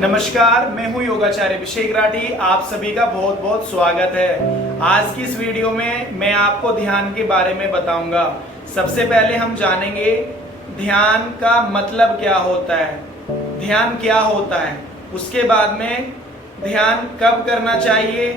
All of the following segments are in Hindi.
नमस्कार, मैं हूं योगाचार्य अभिषेक राठी। आप सभी का बहुत बहुत स्वागत है। आज की इस वीडियो में मैं आपको ध्यान के बारे में बताऊंगा। सबसे पहले हम जानेंगे ध्यान का मतलब क्या होता है, ध्यान क्या होता है। उसके बाद में ध्यान कब करना चाहिए,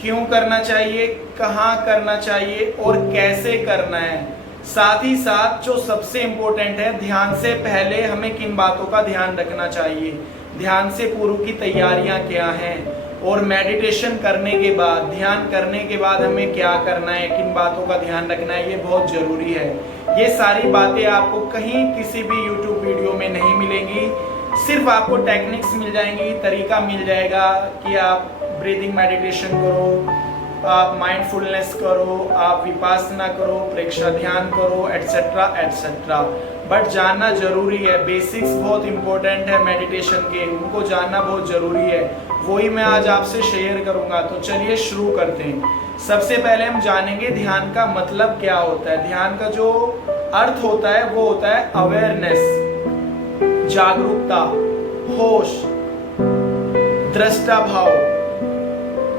क्यों करना चाहिए, कहाँ करना चाहिए और कैसे करना है। साथ ही साथ जो सबसे इम्पोर्टेंट है, ध्यान से पहले हमें किन बातों का ध्यान रखना चाहिए, ध्यान से पूर्व की तैयारियां क्या हैं, और मेडिटेशन करने के बाद, ध्यान करने के बाद हमें क्या करना है, किन बातों का ध्यान रखना है, ये बहुत जरूरी है। ये सारी बातें आपको कहीं किसी भी YouTube वीडियो में नहीं मिलेंगी। सिर्फ आपको टेक्निक्स मिल जाएंगी, तरीका मिल जाएगा कि आप ब्रीदिंग मेडिटेशन करो, आप माइंडफुलनेस करो, आप विपासना करो, प्रेक्षा ध्यान करो, एटसेट्रा एटसेट्रा। बट जानना जरूरी है, बेसिक्स बहुत इंपॉर्टेंट है मेडिटेशन के, उनको जानना बहुत जरूरी है। वही मैं आज आपसे शेयर करूंगा। तो चलिए शुरू करते हैं। सबसे पहले हम जानेंगे ध्यान का मतलब क्या होता है। ध्यान का जो अर्थ होता है वो होता है अवेयरनेस, जागरूकता, होश, दृष्टा भाव।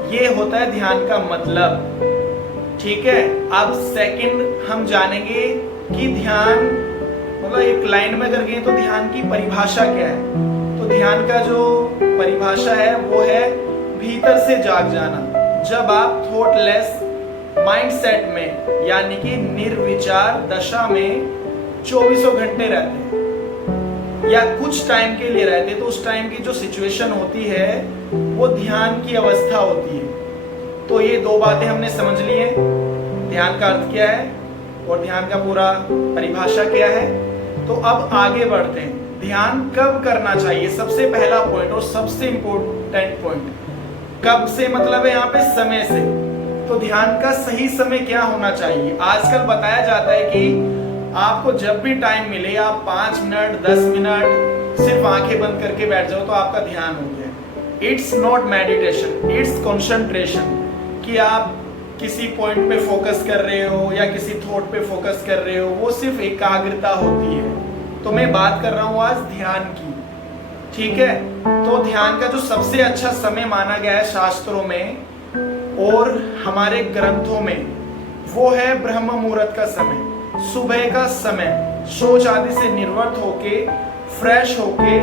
ये होता है ध्यान का मतलब। ठीक है। अब सेकंड हम जानेंगे कि ध्यान मतलब एक लाइन में अगर गए तो ध्यान की परिभाषा क्या है। तो ध्यान का जो परिभाषा है वो है भीतर से जाग जाना। जब आप थॉटलेस माइंडसेट में यानी कि निर्विचार दशा में 24 घंटे रहते हैं या कुछ टाइम के लिए रहते हैं, तो उस टाइम की जो सिचुएशन होती है वो ध्यान की अवस्था होती है। तो ये दो बातें हमने समझ ली है, ध्यान का अर्थ क्या है और ध्यान का पूरा परिभाषा क्या है। तो अब आगे बढ़ते हैं। ध्यान कब करना चाहिए, सबसे पहला पॉइंट और सबसे इंपॉर्टेंट पॉइंट। कब से मतलब है यहाँ पे समय से। तो ध्यान का सही समय क्या होना चाहिए। आजकल बताया जाता है कि आपको जब भी टाइम मिले आप 5 मिनट 10 मिनट सिर्फ आंखें बंद करके बैठ जाओ तो आपका ध्यान हो गया। It's not meditation, it's concentration. कि आप किसी पॉइंट पे फोकस कर रहे हो या किसी थॉट पे फोकस कर रहे हो, वो सिर्फ एकाग्रता होती है। तो मैं बात कर रहा हूं आज ध्यान की। ठीक है। तो ध्यान का जो सबसे अच्छा समय माना गया है शास्त्रों में और हमारे ग्रंथों में, वो है ब्रह्म मुहूर्त का समय, सुबह का समय। शौच आदि से निवृत्त होके, फ्रेश होके,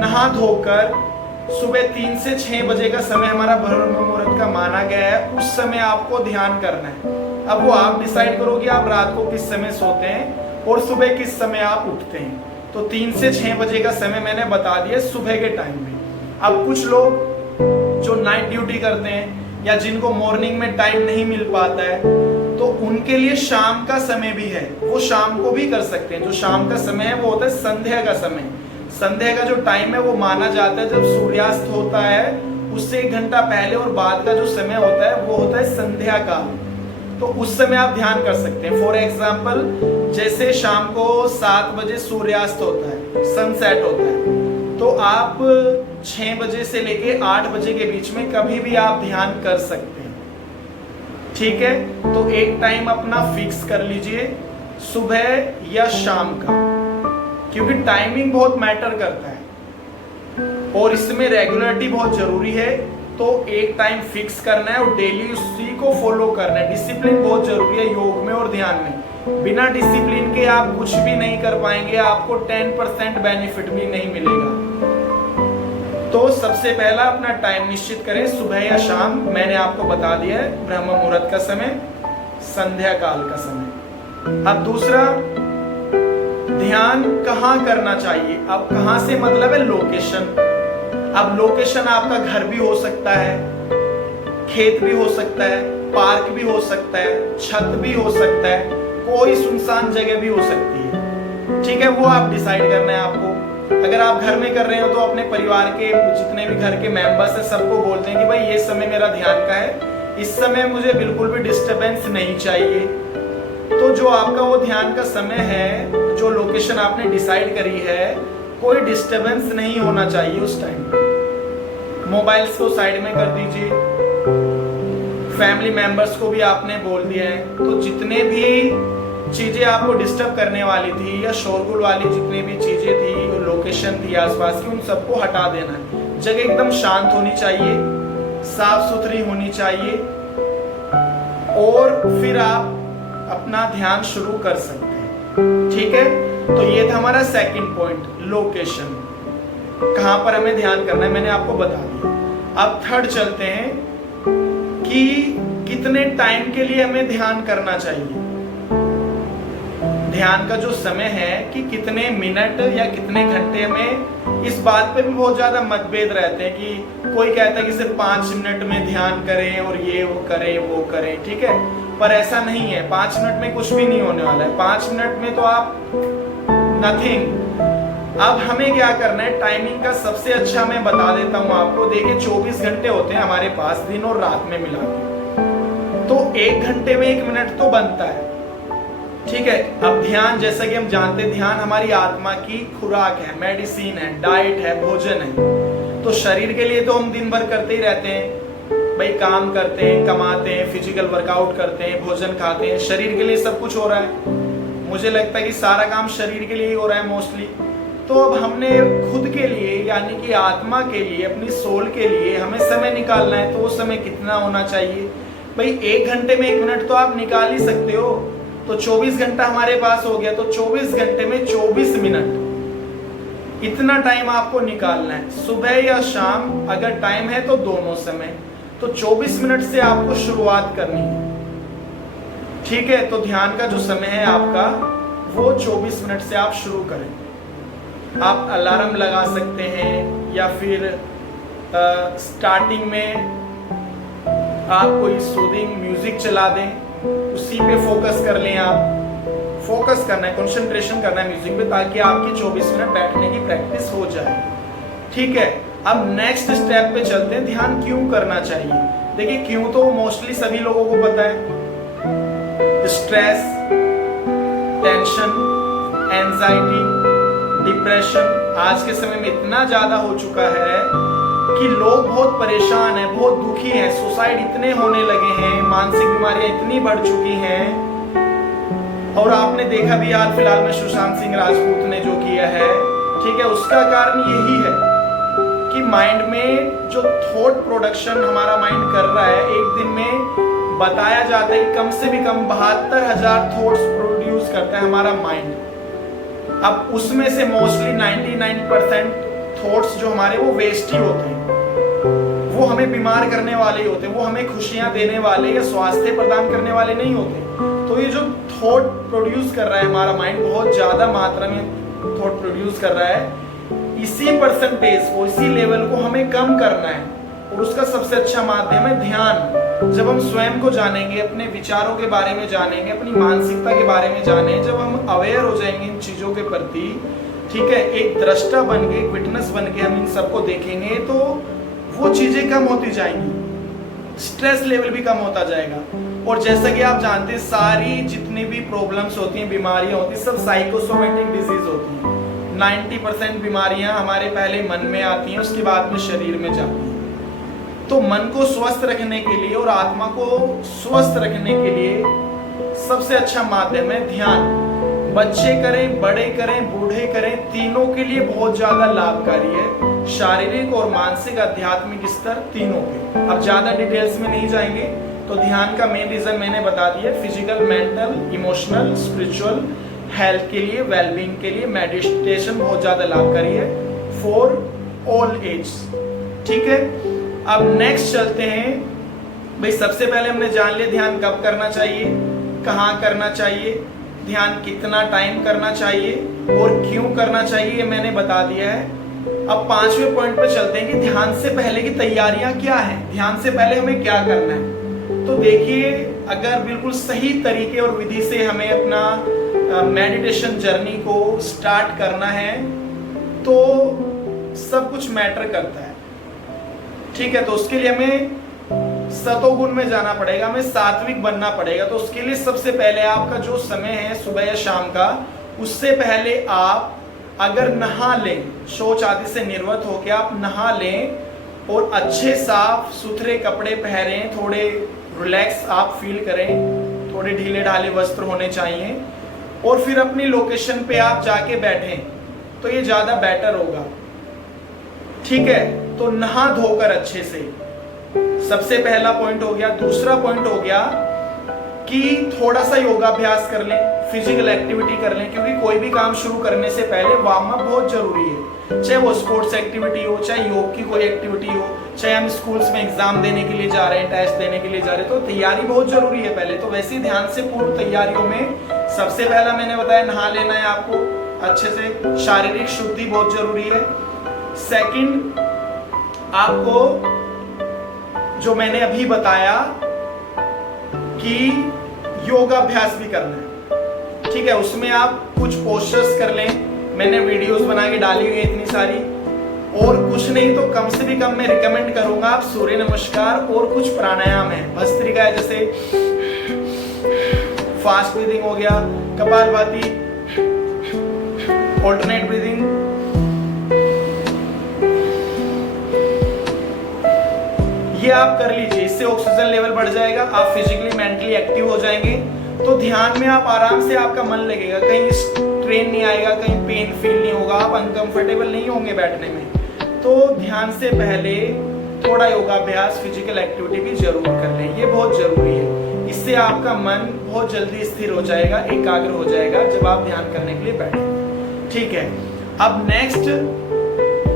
नहा धोकर सुबह 3 से 6 बजे का समय हमारा ब्रह्म मुहूर्त का माना गया है। उस समय आपको ध्यान करना है। अब वो आप डिसाइड करो कि आप रात को किस समय सोते हैं और सुबह किस समय आप उठते हैं। तो 3 से 6 बजे का समय मैंने बता दिया सुबह के टाइम में। अब कुछ लोग जो नाइट ड्यूटी करते हैं या जिनको मॉर्निंग में टाइम नहीं मिल पाता है, तो उनके लिए शाम का समय भी है, वो शाम को भी कर सकते हैं। जो शाम का समय है वो होता है संध्या का समय। संध्या का जो टाइम है वो माना जाता है जब सूर्यास्त होता है उससे 1 घंटा पहले, और बाद का जो समय होता है वो होता है संध्या काल। तो उस समय आप ध्यान कर सकते हैं। फॉर एग्जाम्पल, जैसे शाम को 7 बजे सूर्यास्त होता है, सनसेट होता है, तो आप 6 बजे से लेके 8 बजे के बीच में कभी भी आप ध्यान कर सकते हैं। ठीक है। तो एक टाइम अपना फिक्स कर लीजिए, सुबह या शाम का, क्योंकि टाइमिंग बहुत मैटर करता है और इसमें रेगुलरिटी बहुत जरूरी है। तो एक टाइम फिक्स करना है और डेली उसी को फॉलो करना है। डिसिप्लिन बहुत जरूरी है योग में और ध्यान में। बिना डिसिप्लिन के आप कुछ भी नहीं कर पाएंगे, आपको 10% बेनिफिट भी नहीं मिलेगा। तो सबसे पहला अपना टाइम निश्चित करें, सुबह या शाम। मैंने आपको बता दिया है ब्रह्म मुहूर्त का समय, संध्या काल का समय। अब दूसरा, ध्यान कहाँ करना चाहिए। अब कहाँ से मतलब है लोकेशन। अब लोकेशन आपका घर भी हो सकता है, खेत भी हो सकता है, पार्क भी हो सकता है, छत भी हो सकता है, कोई सुनसान जगह भी हो सकती है। ठीक है। वो आप डिसाइड करना है आपको। अगर आप घर में कर रहे हो तो अपने परिवार के जितने भी घर के मेंबर्स हैं सबको बोलते हैं कि भाई ये समय मेरा ध्यान का है, इस समय मुझे बिल्कुल भी डिस्टरबेंस नहीं चाहिए। तो जो आपका वो ध्यान का समय है, जो लोकेशन आपने डिसाइड करी है, कोई डिस्टरबेंस नहीं होना चाहिए उस टाइम। मोबाइल्स को साइड में कर दीजिए। फैमिली मेंबर्स को भी आपने बोल दिया है। तो जितने भी चीजें आपको डिस्टर्ब करने वाली थी या शोरगुल वाली जितनी भी चीजें थी, लोकेशन थी आसपास की, उन सबको हटा देना है। जगह एकदम शांत होनी चाहिए, साफ सुथरी होनी चाहिए, और फिर आप अपना ध्यान शुरू कर सकते हैं। ठीक है, तो ये था हमारा सेकंड पॉइंट, लोकेशन, कहां पर हमें ध्यान करना है मैंने आपको बता दिया। अब थर्ड चलते हैं कि कितने टाइम के लिए हमें ध्यान करना चाहिए। ध्यान का जो समय है कि कितने मिनट या कितने घंटे में, इस बात पे भी बहुत ज्यादा मतभेद रहते हैं कि कोई कहता है कि सिर्फ 5 मिनट में ध्यान करें और ये वो करें वो करें, ठीक है, पर ऐसा नहीं है। 5 मिनट में कुछ भी नहीं होने वाला है, 5 मिनट में तो आप नथिंग। अब हमें क्या करना है, टाइमिंग का सबसे अच्छा मैं बता देता हूं आपको। देखिए 24 घंटे होते हैं हमारे पास, दिन और रात में मिला के, तो 1 घंटे में 1 मिनट तो बनता है। ठीक है, अब ध्यान, जैसा कि हम जानते हैं, ध्यान हमारी आत्मा की खुराक है, मेडिसिन है, डाइट है, भोजन है। तो शरीर के लिए तो हम दिन भर करते ही रहते हैं भाई, काम करते हैं, कमाते हैं, फिजिकल वर्कआउट करते हैं, भोजन खाते हैं, शरीर के लिए सब कुछ हो रहा है। मुझे लगता है कि सारा काम शरीर के लिए ही हो रहा है मोस्टली। तो अब हमने खुद के लिए, यानी कि आत्मा के लिए, अपनी सोल के लिए हमें समय निकालना है। तो वो समय कितना होना चाहिए भाई? 1 घंटे में 1 मिनट तो आप निकाल ही सकते हो, तो 24 घंटा हमारे पास हो गया, तो 24 घंटे में 24 मिनट, इतना टाइम आपको निकालना है। सुबह या शाम अगर टाइम है तो दोनों समय, तो 24 मिनट से आपको शुरुआत करनी है। ठीक है, तो ध्यान का जो समय है आपका, वो 24 मिनट से आप शुरू करें। आप अलार्म लगा सकते हैं, या फिर स्टार्टिंग में आप कोई सूदिंग म्यूजिक चला दें, उसी पे फोकस कर लें। आप फोकस करना है, कंसंट्रेशन करना है म्यूजिक पे, ताकि आपकी 24 मिनट बैठने की प्रैक्टिस हो जाए। ठीक है, अब नेक्स्ट स्टेप पे चलते हैं, ध्यान क्यों करना चाहिए। देखिए क्यों तो मोस्टली सभी लोगों को पता है, स्ट्रेस, टेंशन, एंजाइटी, डिप्रेशन आज के समय में इतना ज्यादा हो चुका है कि लोग बहुत परेशान हैं, बहुत दुखी हैं, सुसाइड इतने होने लगे हैं, मानसिक बीमारियां इतनी बढ़ चुकी हैं। और आपने देखा भी हाल फिलहाल में सुशांत सिंह राजपूत ने जो किया है, ठीक है, उसका कारण यही है कि माइंड में जो थॉट प्रोडक्शन हमारा माइंड कर रहा है, एक दिन में बताया जाता है कि कम से भी कम 72,000 थॉट्स प्रोड्यूस करता है हमारा माइंड। अब उसमें से मोस्टली 99% थॉट्स जो हमारे वो वेस्ट ही होते हैं, वो हमें बीमार करने वाले ही होते हैं, वो हमें खुशियां देने वाले या स्वास्थ्य प्रदान करने वाले नहीं होते। तो ये जो थॉट प्रोड्यूस कर रहा है हमारा माइंड, बहुत ज्यादा मात्रा में थॉट प्रोड्यूस कर रहा है, इसी परसेंटेज को, इसी लेवल को हमें कम करना है। और उसका सबसे अच्छा माध्यम है ध्यान। जब हम स्वयं को जानेंगे, अपने विचारों के बारे में जानेंगे, अपनी मानसिकता के बारे में जानेंगे, जब हम अवेयर हो जाएंगे इन चीजों के प्रति, ठीक है, एक दृष्टा बन के, एक विटनेस बन के हम इन सबको देखेंगे, तो वो चीजें कम होती जाएंगी, स्ट्रेस लेवल भी कम होता जाएगा। और जैसा कि आप जानते हैं, सारी जितनी भी प्रॉब्लम्स होती हैं, बीमारियां होती हैं, सब साइकोसोमेटिक डिजीज होती हैं। 90% बीमारियां हमारे पहले मन में आती हैं, उसके बाद में शरीर में जाती हैं। तो मन को स्वस्थ रखने के लिए और आत्मा को स्वस्थ रखने के लिए सबसे अच्छा माध्यम है ध्यान। बच्चे करें, बड़े करें, बूढ़े करें, तीनों के लिए बहुत ज्यादा लाभकारी है, शारीरिक और मानसिक, आध्यात्मिक स्तर तीनों के। अब ज्यादा डिटेल्स में नहीं जाएंगे, तो ध्यान का मेन रीजन मैंने बता दिया, physical, mental, emotional, spiritual health के लिए, वेलबींग के लिए मेडिटेशन बहुत ज्यादा लाभकारी है फॉर ऑल एज। ठीक है, अब नेक्स्ट चलते हैं भाई। सबसे पहले हमने जान लिया ध्यान कब करना चाहिए, कहाँ करना चाहिए, ध्यान कितना टाइम करना चाहिए और क्यों करना चाहिए, मैंने बता दिया है। अब 5वें पॉइंट पे चलते हैं कि ध्यान से पहले की तैयारियां क्या हैं, ध्यान से पहले हमें क्या करना है। तो देखिए, अगर बिल्कुल सही तरीके और विधि से हमें अपना मेडिटेशन जर्नी को स्टार्ट करना है, तो सब कुछ मैटर करता है। ठीक है, तो उसके लिए हमें सतोगुण में जाना पड़ेगा, हमें सात्विक बनना पड़ेगा। तो उसके लिए सबसे पहले आपका जो समय है सुबह या शाम का, उससे पहले आप अगर नहा लें, शौच आदि से निर्वत होकर आप नहा लें और अच्छे साफ सुथरे कपड़े पहनें, थोड़े रिलैक्स आप फील करें, थोड़े ढीले ढाले वस्त्र होने चाहिए। और फिर अपनी लोकेशन पे आप जाके बैठें तो ये ज़्यादा बेटर होगा। ठीक है, तो नहा धोकर अच्छे से, सबसे पहला पॉइंट हो गया। दूसरा पॉइंट हो गया कि थोड़ा सा योगाभ्यास कर लें, फिजिकल एक्टिविटी कर लें, क्योंकि कोई भी काम शुरू करने से पहले वार्म अप बहुत जरूरी है। चाहे वो स्पोर्ट्स एक्टिविटी हो, चाहे योग की कोई एक्टिविटी हो, चाहे हम स्कूल्स में एग्जाम देने के लिए जा रहे हैं, टेस्ट देने के लिए जा रहे हैं, तो तैयारी बहुत जरूरी है पहले। तो वैसे ही ध्यान से पूर्व तैयारियों में सबसे पहला मैंने बताया नहा लेना है आपको अच्छे से, शारीरिक शुद्धि बहुत जरूरी है। सेकंड, आपको जो मैंने अभी बताया कि योगाभ्यास भी करना है। ठीक है, उसमें आप कुछ पोस्चर्स कर लें, मैंने वीडियोस बना के डाली हुई है इतनी सारी, और कुछ नहीं तो कम से भी कम मैं रिकमेंड करूंगा आप सूर्य नमस्कार और कुछ प्राणायाम है, भस्त्रिका है, जैसे फास्ट ब्रीदिंग हो गया, कपालभाति, ऑल्टरनेट ब्रीदिंग, ये आप कर लीजिए। इससे ऑक्सीजन लेवल बढ़ जाएगा, आप फिजिकली मेंटली एक्टिव हो जाएंगे। तो ध्यान में आप आराम से, आपका मन लगेगा, कहीं स्ट्रेन नहीं आएगा, कहीं पेन फील नहीं होगा, आप अनकंफर्टेबल नहीं होंगे बैठने में। तो ध्यान से पहले थोड़ा योगाभ्यास, फिजिकल एक्टिविटी भी जरूर कर लें, ये बहुत जरूरी है। इससे आपका मन बहुत जल्दी स्थिर हो जाएगा, एकाग्र हो जाएगा जब आप ध्यान करने के लिए बैठे। ठीक है, अब नेक्स्ट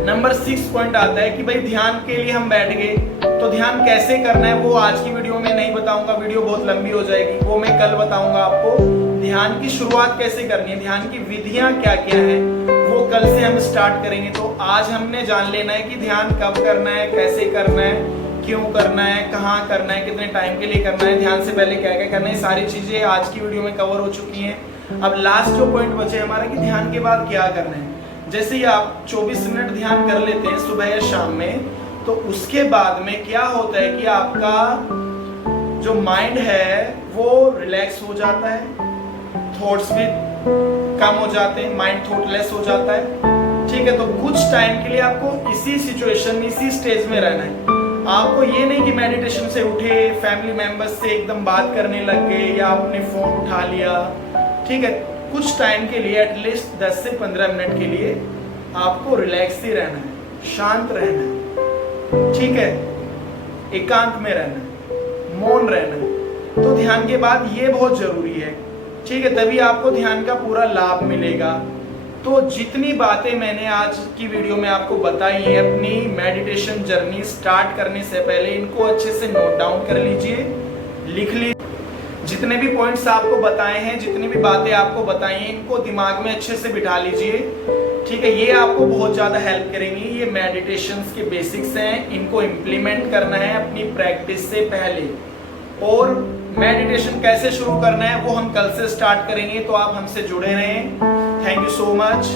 नंबर 6 पॉइंट आता है कि भाई ध्यान के लिए हम बैठ गए, तो ध्यान कैसे करना है वो आज की वीडियो में नहीं बताऊंगा, वीडियो बहुत लंबी हो जाएगी, वो मैं कल बताऊंगा आपको। ध्यान की शुरुआत कैसे करनी है, ध्यान की विधियां क्या क्या है, वो कल से हम स्टार्ट करेंगे। तो आज हमने जान लेना है कि ध्यान कब करना है, कैसे करना है, क्यों करना है, कहाँ करना है, कितने टाइम के लिए करना है, ध्यान से पहले क्या क्या करना है, सारी चीजें आज की वीडियो में कवर हो चुकी हैं। अब लास्ट जो पॉइंट बचे हमारा कि ध्यान के बाद क्या करना है। जैसे ही आप 24 मिनट ध्यान कर लेते हैं सुबह या शाम में, तो उसके बाद में क्या होता है कि आपका जो माइंड है वो रिलैक्स हो जाता है, थॉट्स भी कम हो जाते हैं, माइंड थॉटलेस हो जाता है। ठीक है, तो कुछ टाइम के लिए आपको इसी सिचुएशन में, इसी स्टेज में रहना है। आपको ये नहीं कि मेडिटेशन से उठे, फैमिली मेंबर्स से एकदम बात करने लग गए या आपने फोन उठा लिया। ठीक है, कुछ टाइम के लिए, एटलीस्ट 10 से 15 मिनट के लिए आपको रिलैक्स ही रहना है, शांत रहना है। ठीक है, एकांत में रहना है, मौन रहना है। तो ध्यान के बाद ये बहुत जरूरी है। ठीक है, तभी आपको ध्यान का पूरा लाभ मिलेगा। तो जितनी बातें मैंने आज की वीडियो में आपको बताई है अपनी मेडिटेशन जर्नी स्टार्ट करने से पहले, इनको अच्छे से नोट डाउन कर लीजिए, लिख लीजिए। जितने भी पॉइंट्स आपको बताए हैं, जितनी भी बातें आपको बताई हैं, इनको दिमाग में अच्छे से बिठा लीजिए। ठीक है, ये आपको बहुत ज्यादा हेल्प करेंगी। ये मेडिटेशंस के बेसिक्स हैं, इनको इम्प्लीमेंट करना है अपनी प्रैक्टिस से पहले। और मेडिटेशन कैसे शुरू करना है वो हम कल से स्टार्ट करेंगे, तो आप हमसे जुड़े रहें। Thank you so much.